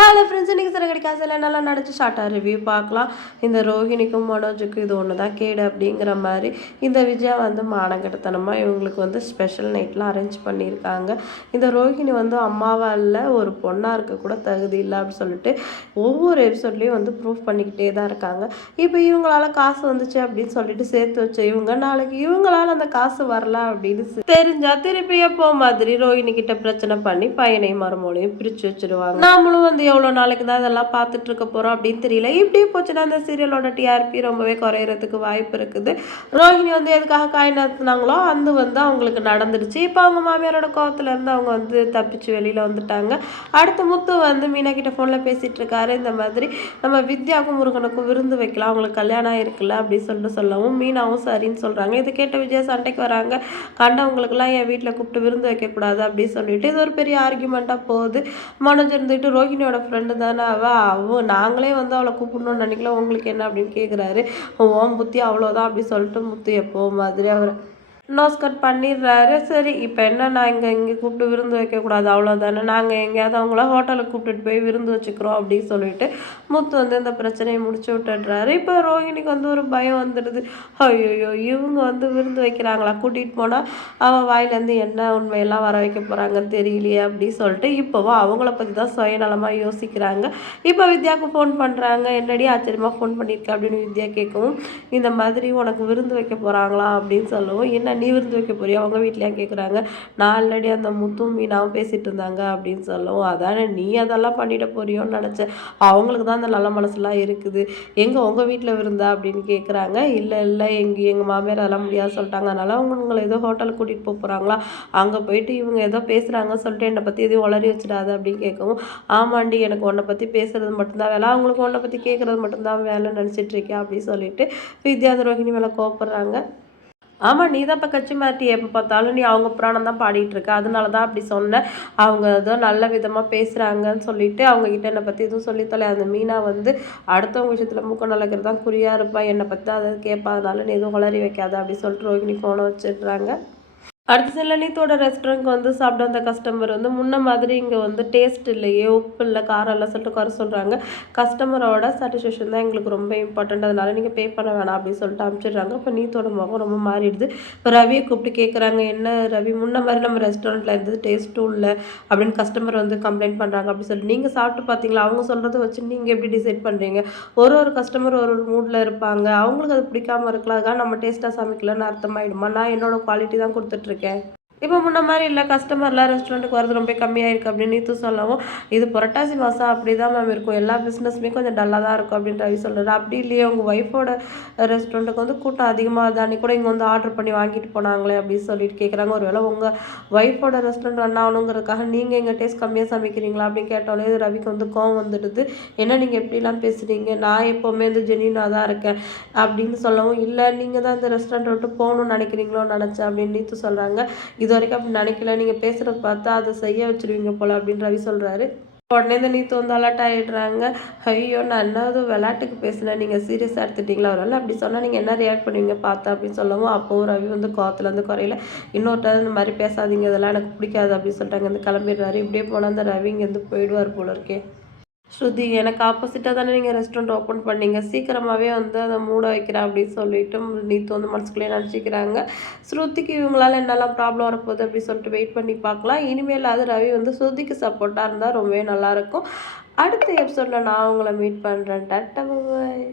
Hello friends, இன்றைக்கி சிறகடி காசில் நல்லா நடிச்சு ஷார்ட்டாக ரிவ்யூ பார்க்கலாம். இந்த ரோஹிணிக்கும் மனோஜுக்கும் இது ஒன்று தான் கேடு அப்படிங்கிற மாதிரி இந்த விஜயா மானங்கெட்டத்தனமாக இவங்களுக்கு ஸ்பெஷல் நைட்லாம் அரேஞ்ச் பண்ணியிருக்காங்க. இந்த ரோஹிணி அம்மாவால் ஒரு பொண்ணாக இருக்க கூட தகுதி இல்லை அப்படின்னு சொல்லிட்டு ஒவ்வொரு எபிசோட்லேயும் ப்ரூவ் பண்ணிக்கிட்டே தான் இருக்காங்க. இப்போ இவங்களால காசு வந்துச்சு அப்படின்னு சொல்லிட்டு சேர்த்து வச்ச இவங்க நாளைக்கு இவங்களால அந்த காசு வரல அப்படின்னு தெரிஞ்சா திருப்பி எப்போ மாதிரி ரோஹிணி கிட்ட பிரச்சனை பண்ணி பையனையும் மருமகளையும் பிரித்து வச்சிருவாங்க. நாமளும் எவ்வளோ நாளைக்கு தான் இதெல்லாம் பார்த்துட்டு இருக்க போகிறோம் அப்படின்னு தெரியல. இப்படியே போச்சுன்னா அந்த சீரியலோட டிஆர்பி ரொம்பவே குறையிறதுக்கு வாய்ப்பு இருக்குது. ரோஹிணி எதுக்காக காய் நடத்துனாங்களோ அவங்களுக்கு நடந்துடுச்சு. இப்போ அவங்க மாமியாரோட கோவத்துலேருந்து அவங்க தப்பிச்சு வெளியில் வந்துட்டாங்க. அடுத்து முத்து மீனா கிட்ட ஃபோனில் பேசிகிட்டு இருக்காரு. இந்த மாதிரி நம்ம வித்யாவுக்கும் முருகனுக்கும் விருந்து வைக்கலாம், அவங்களுக்கு கல்யாணம் ஆயிருக்குல்ல அப்படின்னு சொல்லிட்டு சொல்லவும் மீனாவும் சரின்னு சொல்கிறாங்க. இது கேட்ட விஜயா சண்டைக்கு வராங்க. கண்டவங்களுக்குலாம் என் வீட்டில் கூப்பிட்டு விருந்து வைக்கக்கூடாது அப்படின்னு சொல்லிட்டு இது ஒரு பெரிய ஆர்கியூமெண்ட்டாக போகுது. மனோஜ் இருந்துட்டு ரோஹிணியோட ஃப்ரெண்டு தானே நாங்களே அவளை கூப்பிடணும்னு நினைக்கல, உங்களுக்கு என்ன அப்படின்னு கேட்குறாரு. ஓம் புத்தி அவ்வளோதான் அப்படின்னு சொல்லிட்டு முத்து எப்போ மாதிரி அவர் நோஸ் கட் பண்ணிடுறாரு. சரி, இப்போ என்ன, நான் இங்கே கூப்பிட்டு விருந்து வைக்கக்கூடாது அவ்வளோதானே, நாங்கள் எங்கேயாவது அவங்கள ஹோட்டலுக்கு கூப்பிட்டுட்டு போய் விருந்து வச்சுக்கிறோம் அப்படின்னு சொல்லிட்டு முத்து இந்த பிரச்சனையை முடிச்சு விட்டுடுறாரு. இப்போ ரோஹிணிக்கு ஒரு பயம் வந்துடுது. ஐயோ, இவங்க விருந்து வைக்கிறாங்களா, கூட்டிகிட்டு போனால் அவன் வாயிலேருந்து என்ன உண்மையெல்லாம் வர வைக்க போகிறாங்கன்னு தெரியலையே அப்படின்னு சொல்லிட்டு இப்போவும் அவங்கள பற்றி தான் சுயநலமாக யோசிக்கிறாங்க. இப்போ வித்யாவுக்கு ஃபோன் பண்ணுறாங்க. என்னடி ஆச்சரியமாக ஃபோன் பண்ணியிருக்க அப்படின்னு வித்யா கேட்கவும், இந்த மாதிரி உனக்கு விருந்து வைக்க போகிறாங்களா அப்படின்னு சொல்லவும், என்ன நீ விருந்து வைக்க போறியா, அவங்க வீட்லையா கேட்குறாங்க. நான் ஆல்ரெடி அந்த முத்தும் மீனாவும் பேசிகிட்டு இருந்தாங்க அப்படின்னு சொல்லவும், அதானே நீ அதெல்லாம் பண்ணிட போறியோன்னு நினச்சேன், அவங்களுக்கு தான் அந்த நல்ல மனசுலாம் இருக்குது, எங்கே உங்கள் வீட்டில் விருந்தா அப்படின்னு கேட்குறாங்க. இல்லை எங்கள் மாமியார் அதெல்லாம் முடியாது சொல்லிட்டாங்க, அதனால் உங்களை ஏதோ ஹோட்டலுக்கு கூட்டிகிட்டு போக போகிறாங்களா, அங்கே போயிட்டு இவங்க ஏதோ பேசுகிறாங்கன்னு சொல்லிட்டு என்னை பற்றி எதுவும் உளறி வச்சிடாது அப்படின்னு கேட்கவும், ஆமாண்டி எனக்கு உன்னை பற்றி பேசுகிறது மட்டும்தான் வேலை, அவங்களுக்கு உன்னை பற்றி கேட்குறது மட்டும்தான் வேலை நினச்சிட்டு இருக்கேன் அப்படின்னு சொல்லிட்டு வித்யா ரோஹிணி மேலே கோவப்படுறாங்க. ஆமாம், நீ தான் இப்போ கட்சி மாற்றி எப்போ பார்த்தாலும் நீ அவங்க புராணம் தான் பாடிட்டு இருக்க, அதனால தான் அப்படி சொன்னேன், அவங்க ஏதோ நல்ல விதமாக பேசுகிறாங்கன்னு சொல்லிட்டு அவங்கக்கிட்ட என்னை பற்றி எதுவும் சொல்லித்தலை. அந்த மீனா அடுத்தவங்க விஷயத்தில் மூக்க நலக்கிறது தான் குறியாக இருப்பா, என்னை பற்றி தான் அதை கேட்பா, அதனால நீ எதுவும் வளரி வைக்காத அப்படின்னு சொல்லிட்டு ரோஹிணி ஃபோனை வச்சிடுறாங்க. அடுத்த சில நீத்தோட ரெஸ்டாரண்ட்க்கு சாப்பிட வந்த கஸ்டமர் முன்ன மாதிரி இங்கே டேஸ்ட் இல்லையே, உப்பு இல்லை, காரம் இல்லை சொல்லிட்டு குறை சொல்கிறாங்க. கஸ்டமரோட சாட்டிஸ்ஃபேக்ஷன் தான் எங்களுக்கு ரொம்ப இம்பார்ட்டண்ட், அதனால நீங்கள் பே பண்ண வேணாம் அப்படின்னு சொல்லிட்டு அனுப்பிச்சிடுறாங்க. இப்போ நீத்தோட முகம் ரொம்ப மாறிடுது. இப்போ ரவியை கூப்பிட்டு கேட்குறாங்க, என்ன ரவி, முன்ன மாதிரி நம்ம ரெஸ்டாரண்ட்டில் இருந்தது டேஸ்ட்டும் இல்லை அப்படின்னு கஸ்டமர் கம்ப்ளைண்ட் பண்ணுறாங்க அப்படின்னு சொல்லிட்டு, நீங்கள் சாப்பிட்டு பார்த்தீங்களா, அவங்க சொல்கிறத வச்சு நீங்கள் எப்படி டிசைட் பண்ணுறீங்க, ஒரு கஸ்டமர் ஒரு மூடில் இருப்பாங்க, அவங்களுக்கு அது பிடிக்காமல் இருக்கலாம், அதான் நம்ம டேஸ்ட்டாக சமைக்கலன்னு அர்த்தமாயிடுமா, நான் என்னோட குவாலிட்டி தான் கொடுத்துட்ருக்கேன். இப்போ முன்ன மாதிரி இல்லை, கஸ்டமர்லாம் ரெஸ்டாரண்ட்டுக்கு வரது ரொம்ப கம்மியாக இருக்குது அப்படின்னு நீத்து சொல்லவும், இது புரட்டாசி மாதம் அப்படி தான் மேம் இருக்கும், எல்லா பிஸ்னஸுமே கொஞ்சம் டல்லாக தான் இருக்கும் அப்படின்னு ரவி சொல்கிறாரு. அப்படி இல்லையே, உங்கள் ஒய்ஃபோட ரெஸ்டாரண்ட்டுக்கு கூட்டம் அதிகமாக தானே கூட இங்கே ஆர்டர் பண்ணி வாங்கிட்டு போனாங்களே அப்படின்னு சொல்லிட்டு கேட்குறாங்க. ஒருவேளை உங்கள் ஒய்ஃபோட ரெஸ்டாரண்ட் ரன் ஆகணுங்கிறதுக்காக நீங்கள் எங்கள் டேஸ்ட் கம்மியாக சமைக்கிறீங்களா அப்படின்னு கேட்டோன்னே ரவிக்கு கோவம் வந்துடுது. என்ன நீங்கள் எப்படிலாம் பேசுகிறீங்க, நான் எப்போவுமே ஜென்யூனாக தான் இருக்கேன் அப்படின்னு சொல்லவும், இல்லை நீங்கள் தான் இந்த ரெஸ்டாரண்ட் விட்டு போகணும்னு நினைக்கிறீங்களோன்னு நினச்சேன் அப்படின்னு நீத்து சொல்கிறாங்க. இது வரைக்கும் அப்படி நினைக்கல, நீங்கள் பேசுகிறத பார்த்தா அதை செய்ய வச்சுருவீங்க போல் அப்படின்னு ரவி சொல்கிறாரு. உடனே இந்த நீத்து அலர்ட் ஆகிடுறாங்க. ஐயோ, நான் என்னது விளையாட்டுக்கு பேசுனேன், நீங்கள் சீரியஸாக எடுத்துட்டிங்களா, அவரால் அப்படி சொன்னால் நீங்கள் என்ன ரியாக்ட் பண்ணுவீங்க பார்த்தா அப்படின்னு சொல்லவும், அப்போவும் ரவி கோவத்துலேருந்து குறையில, இன்னொருட்டாவது இந்த மாதிரி பேசாதீங்க, இதெல்லாம் எனக்கு பிடிக்காது அப்படின்னு சொல்லிட்டாங்க. கிளம்பிடுறாரு. இப்படியே போனால் அந்த ரவி இங்கேருந்து போயிடுவார் போல இருக்கே. ஸ்ருதி, எனக்கு ஆப்போசிட்டாக தானே நீங்கள் ரெஸ்டாரண்ட் ஓப்பன் பண்ணீங்க, சீக்கிரமாகவே அதை மூட வைக்கிறேன் அப்படின்னு சொல்லிட்டு நீத்து மனசுக்குள்ளேயே நினச்சிக்கிறாங்க. ஸ்ருதிக்கு இவங்களால என்னெல்லாம் ப்ராப்ளம் வரப்போகுது அப்படின்னு சொல்லிட்டு வெயிட் பண்ணி பார்க்கலாம். இனிமேல் அது ரவி ஸ்ருதிக்கு சப்போர்ட்டாக இருந்தால் ரொம்பவே நல்லாயிருக்கும். அடுத்த எபிசோடில் நான் உங்களை மீட் பண்ணுறேன். டாட்டா, பாய்.